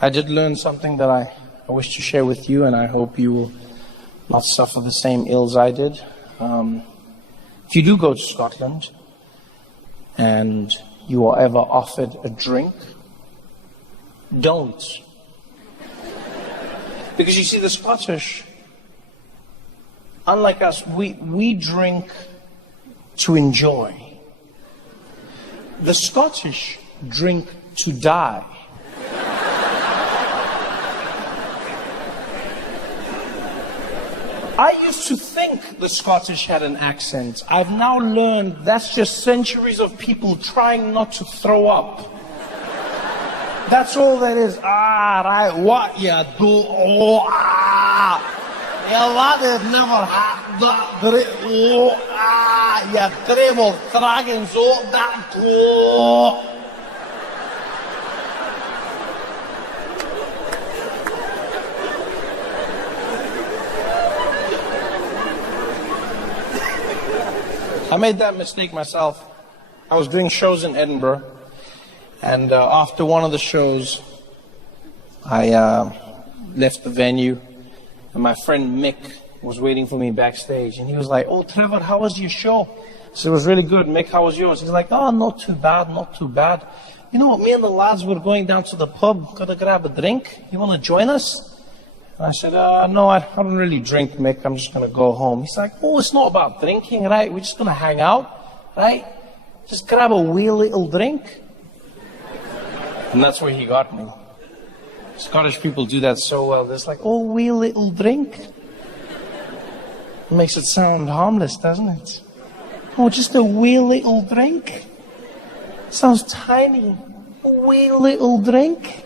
I did learn something that I wish to share with you, and I hope you will not suffer the same ills I did. If you do go to Scotland and you are ever offered a drink, don't. Because you see, the Scottish, unlike us, we drink to enjoy. The Scottish drink to die. I used to think the Scottish had an accent. I've now learned that's just centuries of people trying not to throw up. That's all that is. Ah, right, what you do, oh, ah. Yeah, that has never had that, oh, ah, you treble dragons, oh, that, oh. I made that mistake myself. I was doing shows in Edinburgh, and after one of the shows, I left the venue, and my friend Mick was waiting for me backstage, and he was like, "Oh, Trevor, how was your show?" I said, "It was really good. Mick, how was yours?" He's like, "Oh, not too bad, not too bad. You know what, me and the lads were going down to the pub, gotta grab a drink. You want to join us?" And I said, "No, I don't really drink, Mick. I'm just going to go home." He's like, "Oh, it's not about drinking, right? We're just going to hang out, right? Just grab a wee little drink." And that's where he got me. Scottish people do that so well. They're just like, "Oh, wee little drink." It makes it sound harmless, doesn't it? "Oh, just a wee little drink." Sounds tiny. A wee little drink.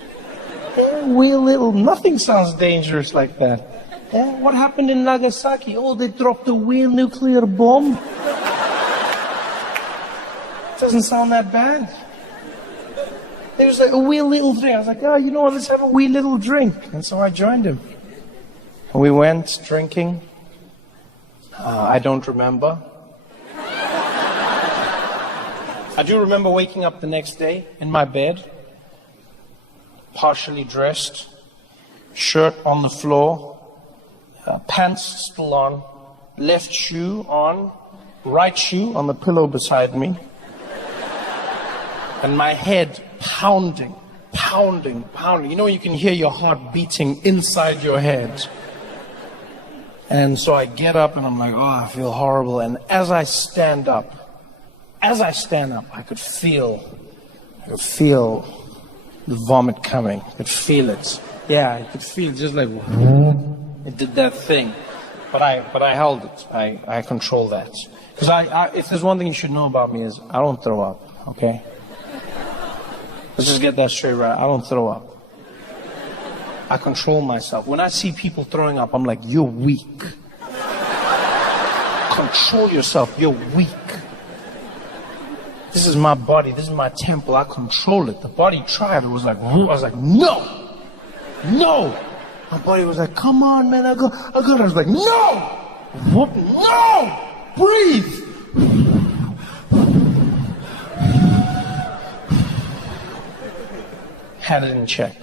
Yeah, wee little, nothing sounds dangerous like that. Yeah, what happened in Nagasaki? Oh, they dropped a wee nuclear bomb. Doesn't sound that bad. It was like a wee little drink. I was like, "Oh, you know what, let's have a wee little drink." And so I joined him. And we went drinking. I don't remember. I do remember waking up the next day in my bed, partially dressed, shirt on the floor, pants still on, left shoe on, right shoe on the pillow beside me, and my head pounding, pounding, pounding. You know, you can hear your heart beating inside your head. And so I get up and I'm like, "Oh, I feel horrible." And as I stand up, I could feel the vomit coming. I could feel it. Yeah, I could feel it, just like it did that thing. But I held it. I control that. Because if there's one thing you should know about me is I don't throw up. Okay. Let's just get that straight, right? I don't throw up. I control myself. When I see people throwing up, I'm like, "You're weak. Control yourself. You're weak. This is my body. This is my temple. I control it." The body tried. It was like, I was like, "No, no." My body was like, "Come on, man. I got it." I was like, "No, what? No, breathe." Had it in check.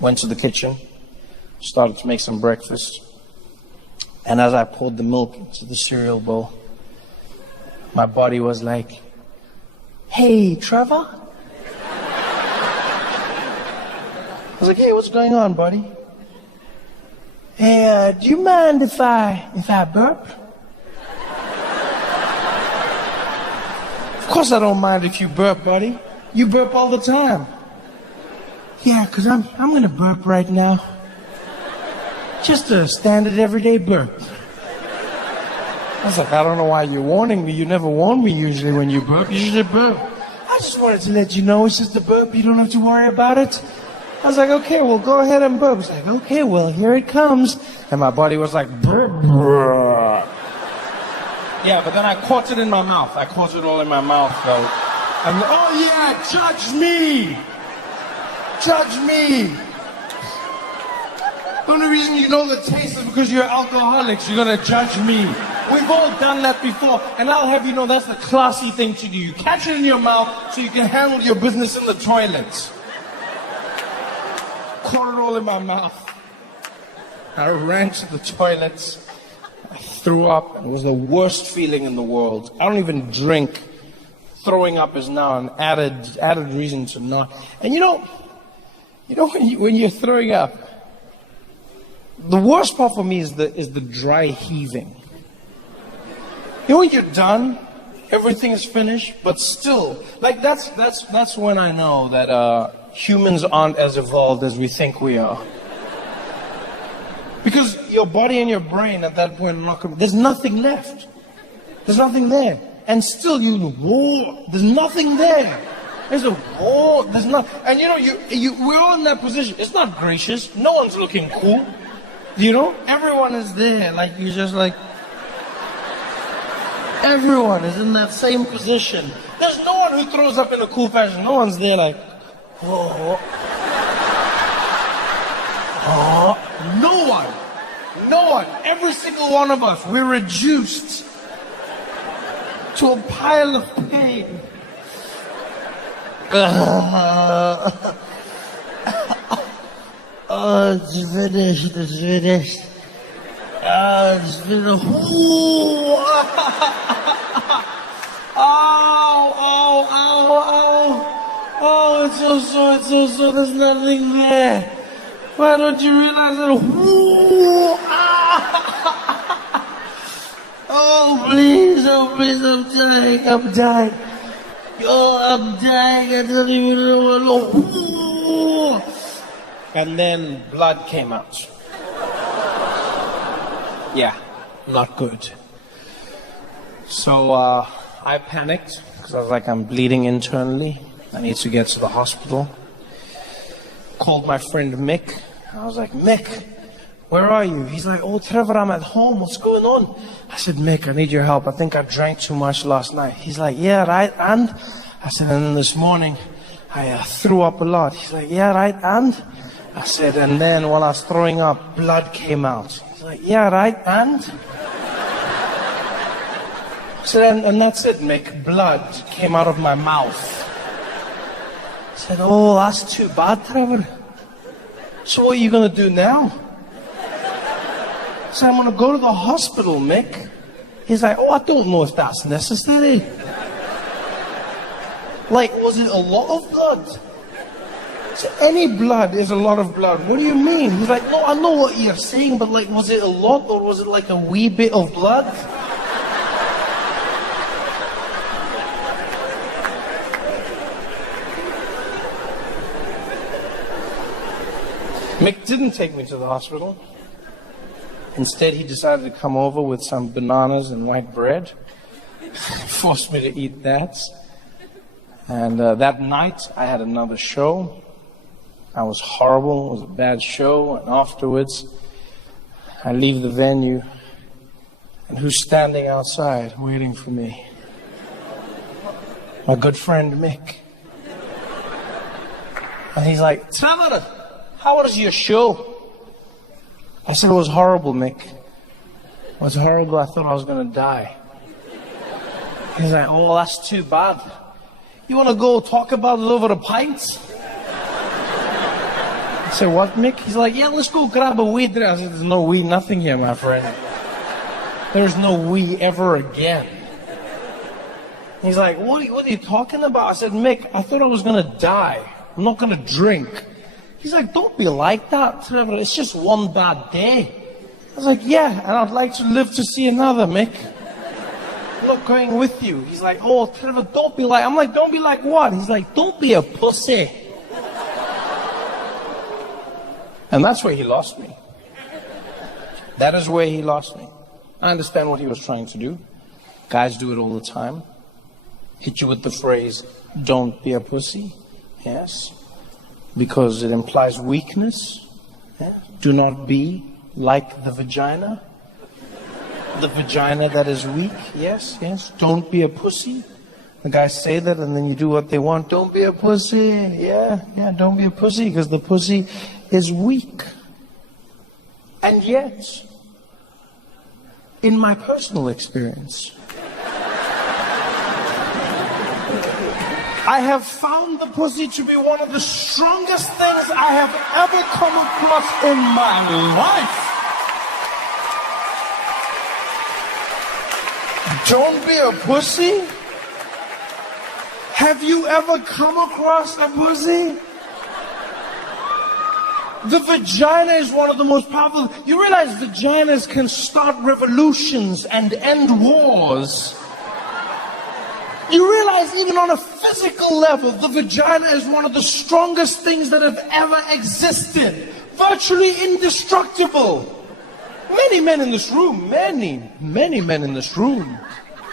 Went to the kitchen, started to make some breakfast. And as I poured the milk into the cereal bowl, my body was like, "Hey, Trevor." I was like, "Hey, what's going on, buddy?" "Hey, do you mind if I burp?" "Of course I don't mind if you burp, buddy. You burp all the time." "Yeah, 'cause I'm gonna burp right now. Just a standard everyday burp." I was like, "I don't know why you're warning me. You never warn me usually when you burp. You usually burp." "I just wanted to let you know it's just a burp. You don't have to worry about it." I was like, "Okay, well, go ahead and burp." He's like, "Okay, well, here it comes." And my body was like, burp. Yeah, but then I caught it in my mouth. I caught it all in my mouth, though. And, "Oh, yeah, judge me. Judge me." The only reason you know the taste is because you're alcoholics. You're going to judge me. We've all done that before, and I'll have you know that's the classy thing to do. You catch it in your mouth so you can handle your business in the toilet. caught it all in my mouth. I ran to the toilets. I threw up. It was the worst feeling in the world. I don't even drink. Throwing up is now an added reason to not. And you know when you're throwing up, the worst part for me is the dry heaving. You know when you're done, everything is finished, but still, like that's when I know that humans aren't as evolved as we think we are. Because your body and your brain at that point, there's nothing left. There's nothing there. And still whoa, there's nothing there. There's a whoa, there's not. And we're all in that position. It's not gracious. No one's looking cool. Everyone is there. Like, you're just like, everyone is in that same position. There's no one who throws up in a cool fashion. No one's there like, oh. No one. Every single one of us, we're reduced to a pile of pain. Oh, it's finished. It's finished. It's finished. Oh, it's so sore. There's nothing there. Why don't you realize that? Oh, please, I'm dying. I don't even know what. And then blood came out. Yeah, not good. So I panicked because I was like, I'm bleeding internally. I need to get to the hospital. Called my friend Mick. I was like, Mick, where are you? He's like, oh, Trevor, I'm at home. What's going on? I said, Mick, I need your help. I think I drank too much last night. He's like, yeah, right, and? I said, and then this morning, I threw up a lot. He's like, yeah, right, and? I said, and then while I was throwing up, blood came out. He's like, yeah, right, and? I said, and that's it, Mick. Blood came out of my mouth. I said, oh, that's too bad, Trevor. So what are you going to do now? I said, I'm going to go to the hospital, Mick. He's like, oh, I don't know if that's necessary. Like, was it a lot of blood? So any blood is a lot of blood. What do you mean? He's like, no, I know what you're saying, but like, was it a lot or was it like a wee bit of blood? Mick didn't take me to the hospital. Instead, he decided to come over with some bananas and white bread. Forced me to eat that. And that night, I had another show. I was horrible. It was a bad show. And afterwards, I leave the venue. And who's standing outside waiting for me? My good friend, Mick. And he's like, Trevor, how was your show? I said, it was horrible, Mick. It was horrible. I thought I was going to die. He's like, oh, that's too bad. You want to go talk about it over a pint? I said, what, Mick? He's like, yeah, let's go grab a weed there. I said, there's no weed, nothing here, my friend. There's no we ever again. He's like, what are you talking about? I said, Mick, I thought I was going to die. I'm not going to drink. He's like, don't be like that, Trevor. It's just one bad day. I was like, yeah, and I'd like to live to see another, Mick. I'm not going with you. He's like, oh, Trevor, don't be like... I'm like, don't be like what? He's like, don't be a pussy. And that's where he lost me. That is where he lost me. I understand what he was trying to do. Guys do it all the time. Hit you with the phrase, don't be a pussy. Yes. Because it implies weakness. Yeah? Do not be like the vagina. The vagina that is weak. Yes, yes. Don't be a pussy. The guys say that and then you do what they want. Don't be a pussy. Yeah, don't be a pussy because the pussy is weak. And yet, in my personal experience, I have found the pussy to be one of the strongest things I have ever come across in my life. Don't be a pussy. Have you ever come across a pussy? The vagina is one of the most powerful. You realize vaginas can start revolutions and end wars. You realize even on a physical level, the vagina is one of the strongest things that have ever existed. Virtually indestructible. Many men in this room, many men in this room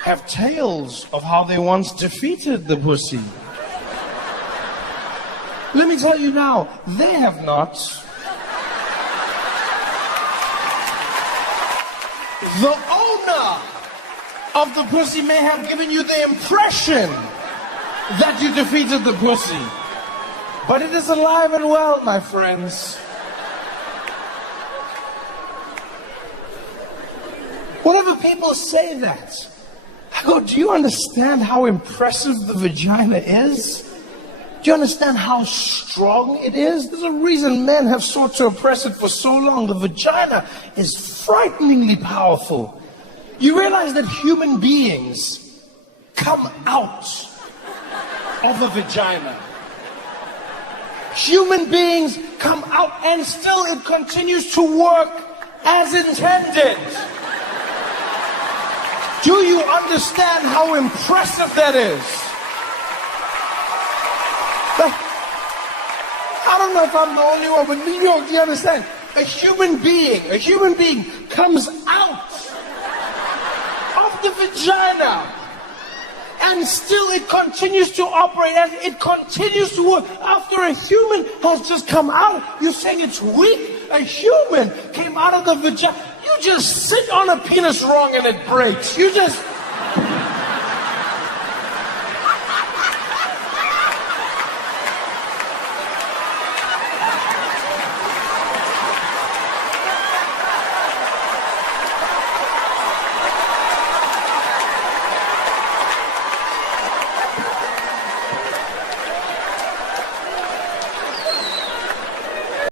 have tales of how they once defeated the pussy. Let me tell you now, they have not. The owner of the pussy may have given you the impression that you defeated the pussy. But it is alive and well, my friends. Whenever people say that, I go, do you understand how impressive the vagina is? Do you understand how strong it is? There's a reason men have sought to oppress it for so long. The vagina is frighteningly powerful. You realize that human beings come out of a vagina. Human beings come out and still it continues to work as intended. Do you understand how impressive that is? I don't know if I'm the only one, but New York, do you understand? A human being comes out of the vagina and still it continues to operate and it continues to work. After a human has just come out, you're saying it's weak? A human came out of the vagina. You just sit on a penis wrong and it breaks. You just